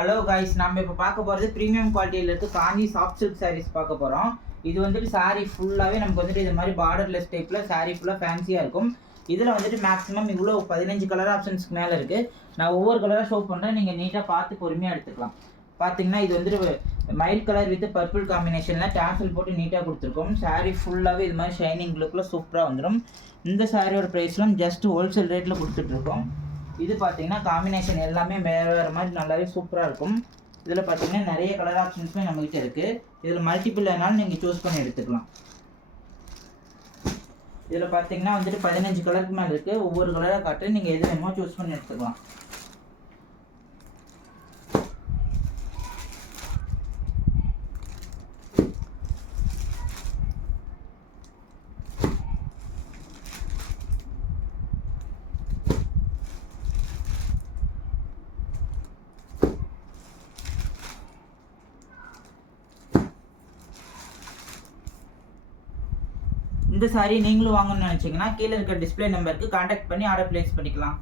Hello guys, நம்ம இப்போ பார்க்க போகிறது ப்ரீமியம் குவாலிட்டியில் இருக்க காஞ்சி சாஃப்ட் சில்க் சாரீஸ் பார்க்க போகிறோம். இது வந்துட்டு சாரீ ஃபுல்லாகவே நமக்கு வந்துட்டு இது மாதிரி பார்டர்லெஸ் டைப்பில் சாரீ ஃபுல்லாக ஃபேன்சியாக இருக்கும். இதில் வந்துட்டு மேக்ஸிமம் இவ்வளோ 15 கலர் ஆப்ஷன்ஸ்க்கு மேலே இருக்குது. நான் ஒவ்வொரு கலராக ஷோ பண்ணுறேன், நீங்கள் நீட்டாக பார்த்து பொறுமையாக எடுத்துக்கலாம். பார்த்தீங்கன்னா இது வந்துட்டு மைல்ட் கலர் வித் பர்பிள் காம்பினேஷனில் டேசல் போட்டு நீட்டாக கொடுத்துருக்கோம். சாரீ ஃபுல்லாகவே இது மாதிரி ஷைனிங் லுக்கில் சூப்பராக வந்துடும். இந்த சாரியோட ப்ரைஸ்லாம் ஜஸ்ட் ஹோல்சேல் ரேட்டில் கொடுத்துட்ருக்கோம். இது பார்த்தீங்கன்னா காம்பினேஷன் எல்லாமே வேறு மாதிரி நல்லாவே சூப்பராக இருக்கும். இதில் பார்த்தீங்கன்னா நிறைய கலர் ஆப்ஷன்ஸுமே நம்மகிட்ட இருக்குது. இதில் மல்டிபிள் வேணாலும் நீங்கள் சூஸ் பண்ணி எடுத்துக்கலாம். இதில் பார்த்தீங்கன்னா வந்துட்டு 15 கலருக்கு மேலே இருக்குது. ஒவ்வொரு கலராக காட்டு, நீங்கள் எது வேணுமோ சூஸ் பண்ணி எடுத்துக்கலாம். இந்த சாரி நீங்களும் வாங்கணும்னு நினச்சிங்கன்னா கீழே இருக்க டிஸ்பிளே நம்பருக்கு கான்டாக்ட் பண்ணி ஆர்டர் பிளேஸ் பண்ணிக்கலாம்.